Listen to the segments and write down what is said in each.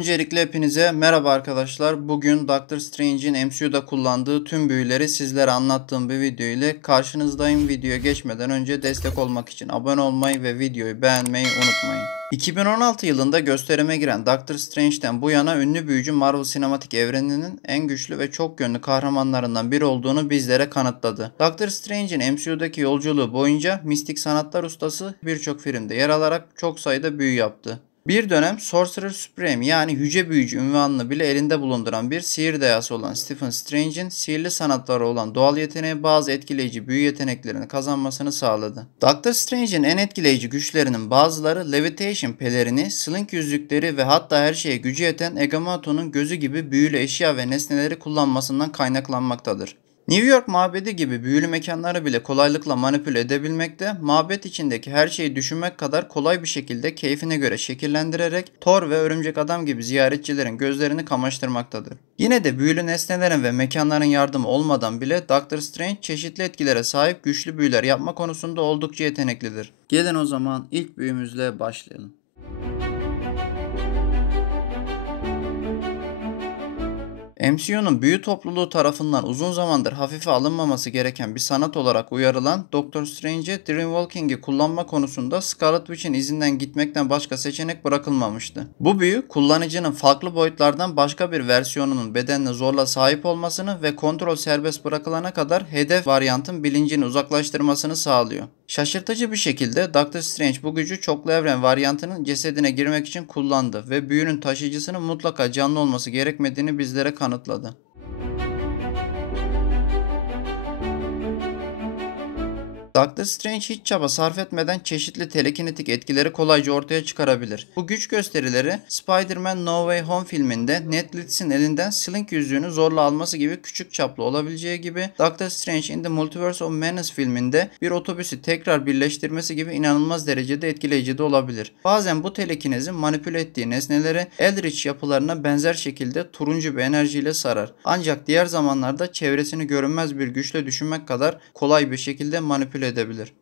Öncelikle hepinize merhaba arkadaşlar. Bugün Doctor Strange'in MCU'da kullandığı tüm büyüleri sizlere anlattığım bir video ile karşınızdayım. Videoya geçmeden önce destek olmak için abone olmayı ve videoyu beğenmeyi unutmayın. 2016 yılında gösterime giren Doctor Strange'den bu yana ünlü büyücü Marvel sinematik evreninin en güçlü ve çok yönlü kahramanlarından biri olduğunu bizlere kanıtladı. Doctor Strange'in MCU'daki yolculuğu boyunca mistik sanatlar ustası birçok filmde yer alarak çok sayıda büyü yaptı. Bir dönem Sorcerer Supreme yani Yüce Büyücü unvanını bile elinde bulunduran bir sihir dehası olan Stephen Strange'in sihirli sanatları olan doğal yeteneği bazı etkileyici büyü yeteneklerini kazanmasını sağladı. Doctor Strange'in en etkileyici güçlerinin bazıları Levitation pelerini, Sling yüzükleri ve hatta her şeye gücü yeten Agamotto'nun gözü gibi büyülü eşya ve nesneleri kullanmasından kaynaklanmaktadır. New York mabedi gibi büyülü mekanları bile kolaylıkla manipüle edebilmekte, mabet içindeki her şeyi düşünmek kadar kolay bir şekilde keyfine göre şekillendirerek Thor ve Örümcek Adam gibi ziyaretçilerin gözlerini kamaştırmaktadır. Yine de büyülü nesnelerin ve mekanların yardımı olmadan bile Doctor Strange çeşitli etkilere sahip güçlü büyüler yapma konusunda oldukça yeteneklidir. Gelin o zaman ilk büyümüzle başlayalım. MCU'nun büyü topluluğu tarafından uzun zamandır hafife alınmaması gereken bir sanat olarak uyarılan Doctor Strange'e Dreamwalking'i kullanma konusunda Scarlet Witch'in izinden gitmekten başka seçenek bırakılmamıştı. Bu büyü kullanıcının farklı boyutlardan başka bir versiyonunun bedenine zorla sahip olmasını ve kontrol serbest bırakılana kadar hedef varyantın bilincini uzaklaştırmasını sağlıyor. Şaşırtıcı bir şekilde Doctor Strange bu gücü çoklu evren varyantının cesedine girmek için kullandı ve büyünün taşıyıcısının mutlaka canlı olması gerekmediğini bizlere kanıtladı. Doctor Strange hiç çaba sarf etmeden çeşitli telekinetik etkileri kolayca ortaya çıkarabilir. Bu güç gösterileri Spider-Man No Way Home filminde Ned Leeds'in elinden Sling yüzüğünü zorla alması gibi küçük çaplı olabileceği gibi Doctor Strange in the Multiverse of Madness filminde bir otobüsü tekrar birleştirmesi gibi inanılmaz derecede etkileyici de olabilir. Bazen bu telekinezin manipüle ettiği nesneleri Eldritch yapılarına benzer şekilde turuncu bir enerjiyle sarar. Ancak diğer zamanlarda çevresini görünmez bir güçle düşünmek kadar kolay bir şekilde manipüle edebilir.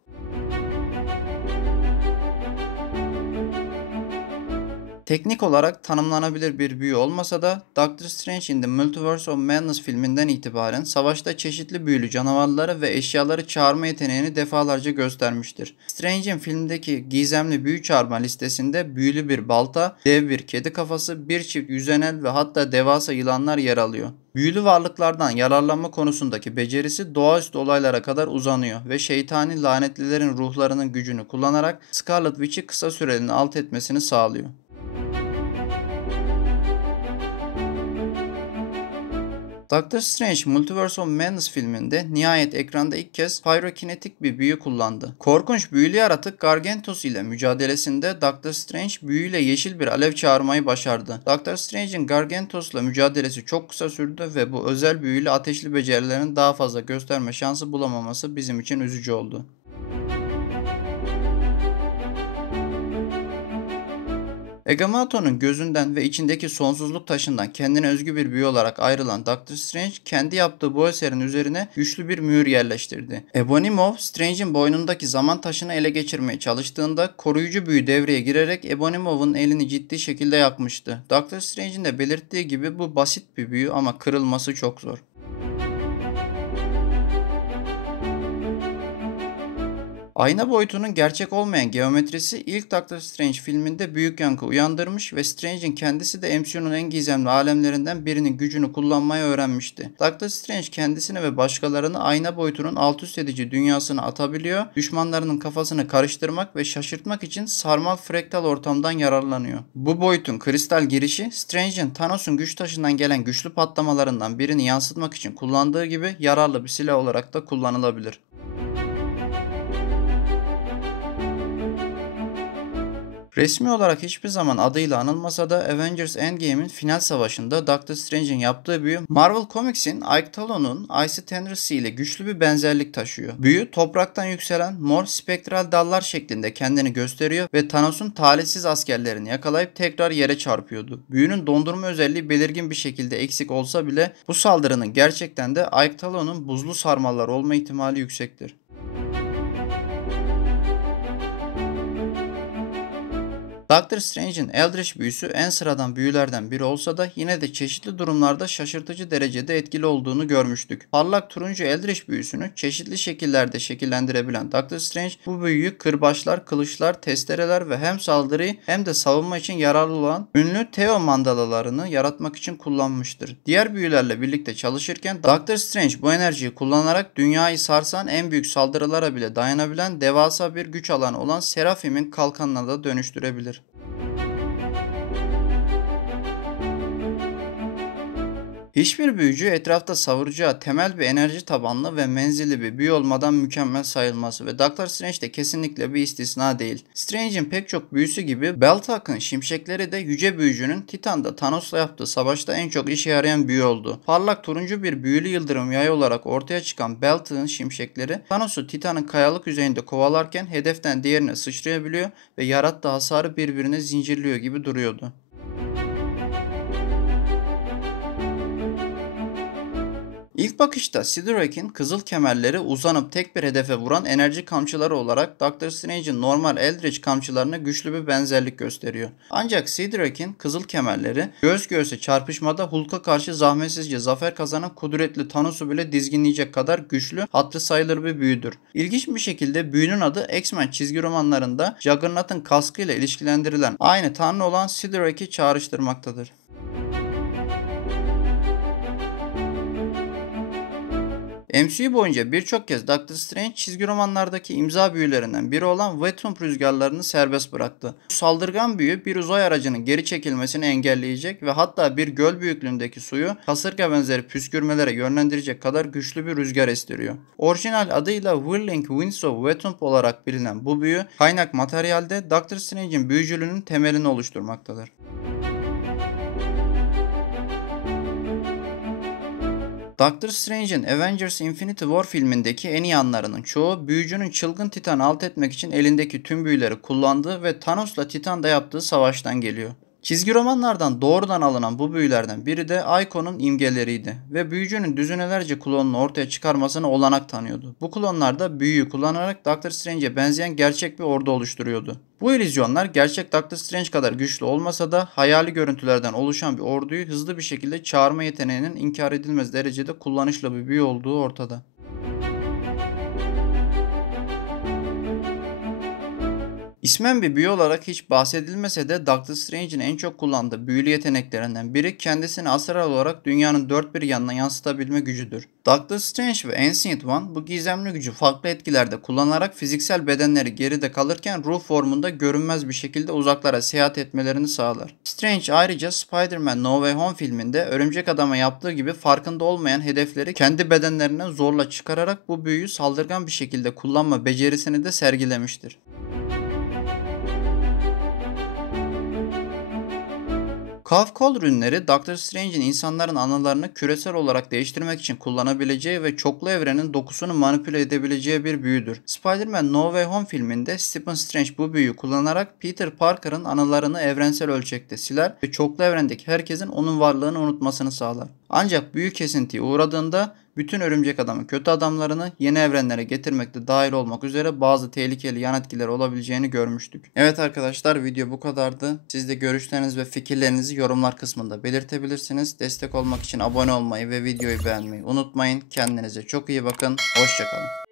Teknik olarak tanımlanabilir bir büyü olmasa da Doctor Strange in the Multiverse of Madness filminden itibaren savaşta çeşitli büyülü canavarları ve eşyaları çağırma yeteneğini defalarca göstermiştir. Strange'in filmdeki gizemli büyü çağırma listesinde büyülü bir balta, dev bir kedi kafası, bir çift yüzenel ve hatta devasa yılanlar yer alıyor. Büyülü varlıklardan yararlanma konusundaki becerisi doğaüstü olaylara kadar uzanıyor ve şeytani lanetlilerin ruhlarının gücünü kullanarak Scarlet Witch'i kısa süreliğine alt etmesini sağlıyor. Doctor Strange Multiverse of Madness filminde nihayet ekranda ilk kez pyrokinetik bir büyü kullandı. Korkunç büyülü yaratık Gargantos ile mücadelesinde Doctor Strange büyüyle yeşil bir alev çağırmayı başardı. Doctor Strange'in Gargantos'la mücadelesi çok kısa sürdü ve bu özel büyülü ateşli becerilerini daha fazla gösterme şansı bulamaması bizim için üzücü oldu. Agamotto'nun gözünden ve içindeki sonsuzluk taşından kendine özgü bir büyü olarak ayrılan Doctor Strange, kendi yaptığı bu eserin üzerine güçlü bir mühür yerleştirdi. Ebonimov, Strange'in boynundaki zaman taşını ele geçirmeye çalıştığında koruyucu büyü devreye girerek Ebonimov'un elini ciddi şekilde yakmıştı. Doctor Strange'in de belirttiği gibi bu basit bir büyü ama kırılması çok zor. Ayna boyutunun gerçek olmayan geometrisi ilk Doctor Strange filminde büyük yankı uyandırmış ve Strange'in kendisi de MCU'nun en gizemli alemlerinden birinin gücünü kullanmayı öğrenmişti. Doctor Strange kendisini ve başkalarını ayna boyutunun alt üst edici dünyasına atabiliyor, düşmanlarının kafasını karıştırmak ve şaşırtmak için sarmal frektal ortamdan yararlanıyor. Bu boyutun kristal girişi Strange'in Thanos'un güç taşından gelen güçlü patlamalarından birini yansıtmak için kullandığı gibi yararlı bir silah olarak da kullanılabilir. Resmi olarak hiçbir zaman adıyla anılmasa da Avengers Endgame'in final savaşında Doctor Strange'in yaptığı büyü Marvel Comics'in Ike Talon'un Icy Tendency ile güçlü bir benzerlik taşıyor. Büyü topraktan yükselen mor spektral dallar şeklinde kendini gösteriyor ve Thanos'un talihsiz askerlerini yakalayıp tekrar yere çarpıyordu. Büyünün dondurma özelliği belirgin bir şekilde eksik olsa bile bu saldırının gerçekten de Ike Talon'un buzlu sarmallar olma ihtimali yüksektir. Doctor Strange'in Eldritch büyüsü en sıradan büyülerden biri olsa da yine de çeşitli durumlarda şaşırtıcı derecede etkili olduğunu görmüştük. Parlak turuncu Eldritch büyüsünü çeşitli şekillerde şekillendirebilen Doctor Strange bu büyüyü kırbaçlar, kılıçlar, testereler ve hem saldırıyı hem de savunma için yararlı olan ünlü Theo mandalalarını yaratmak için kullanmıştır. Diğer büyülerle birlikte çalışırken Doctor Strange bu enerjiyi kullanarak dünyayı sarsan en büyük saldırılara bile dayanabilen devasa bir güç alanı olan Seraphim'in kalkanına da dönüştürebilir. Hiçbir büyücü etrafta savuracağı temel bir enerji tabanlı ve menzilli bir büyü olmadan mükemmel sayılmaz ve Doctor Strange de kesinlikle bir istisna değil. Strange'in pek çok büyüsü gibi Beltak'ın şimşekleri de yüce büyücünün Titan'da Thanos'la yaptığı savaşta en çok işe yarayan büyü oldu. Parlak turuncu bir büyülü yıldırım yayı olarak ortaya çıkan Beltak'ın şimşekleri Thanos'u Titan'ın kayalık yüzeyinde kovalarken hedeften diğerine sıçrayabiliyor ve yarattığı hasarı birbirine zincirliyor gibi duruyordu. İlk bakışta Sidrak'in kızıl kemerleri uzanıp tek bir hedefe vuran enerji kamçıları olarak Doctor Strange'in normal Eldritch kamçılarına güçlü bir benzerlik gösteriyor. Ancak Sidrak'in kızıl kemerleri göğüs göğüse çarpışmada Hulk'a karşı zahmetsizce zafer kazanan kudretli Thanos'u bile dizginleyecek kadar güçlü, hatırı sayılır bir büyüdür. İlginç bir şekilde büyünün adı X-Men çizgi romanlarında Juggernaut'ın kaskıyla ilişkilendirilen aynı tanrı olan Sidrak'i çağrıştırmaktadır. MCU boyunca birçok kez Doctor Strange çizgi romanlardaki imza büyülerinden biri olan Vetump rüzgarlarını serbest bıraktı. Bu saldırgan büyü bir uzay aracının geri çekilmesini engelleyecek ve hatta bir göl büyüklüğündeki suyu kasırga benzeri püskürmelere yönlendirecek kadar güçlü bir rüzgar estiriyor. Orijinal adıyla Whirling Winds of Vetump olarak bilinen bu büyü kaynak materyalde Doctor Strange'in büyücülüğünün temelini oluşturmaktadır. Doctor Strange'in Avengers Infinity War filmindeki en iyi anlarının çoğu büyücünün çılgın Titan'ı alt etmek için elindeki tüm büyüleri kullandığı ve Thanos'la Titan'da yaptığı savaştan geliyor. Çizgi romanlardan doğrudan alınan bu büyülerden biri de Icon'un imgeleriydi ve büyücünün düzinelerce klonunu ortaya çıkarmasına olanak tanıyordu. Bu klonlar da büyüyü kullanarak Doctor Strange'e benzeyen gerçek bir ordu oluşturuyordu. Bu illüzyonlar gerçek Doctor Strange kadar güçlü olmasa da hayali görüntülerden oluşan bir orduyu hızlı bir şekilde çağırma yeteneğinin inkar edilmez derecede kullanışlı bir büyü olduğu ortada. İsmen bir büyü olarak hiç bahsedilmese de Doctor Strange'in en çok kullandığı büyülü yeteneklerinden biri kendisini astral olarak dünyanın dört bir yanına yansıtabilme gücüdür. Doctor Strange ve Ancient One bu gizemli gücü farklı etkilerde kullanarak fiziksel bedenleri geride kalırken ruh formunda görünmez bir şekilde uzaklara seyahat etmelerini sağlar. Strange ayrıca Spider-Man No Way Home filminde Örümcek Adam'a yaptığı gibi farkında olmayan hedefleri kendi bedenlerinden zorla çıkararak bu büyüyü saldırgan bir şekilde kullanma becerisini de sergilemiştir. Kafkol ürünleri Doctor Strange'in insanların anılarını küresel olarak değiştirmek için kullanabileceği ve çoklu evrenin dokusunu manipüle edebileceği bir büyüdür. Spider-Man No Way Home filminde Stephen Strange bu büyüyü kullanarak Peter Parker'ın anılarını evrensel ölçekte siler ve çoklu evrendeki herkesin onun varlığını unutmasını sağlar. Ancak büyü kesintiye uğradığında bütün Örümcek Adam'ın kötü adamlarını yeni evrenlere getirmekte dahil olmak üzere bazı tehlikeli yan etkileri olabileceğini görmüştük. Evet arkadaşlar, video bu kadardı. Siz de görüşlerinizi ve fikirlerinizi yorumlar kısmında belirtebilirsiniz. Destek olmak için abone olmayı ve videoyu beğenmeyi unutmayın. Kendinize çok iyi bakın. Hoşça kalın.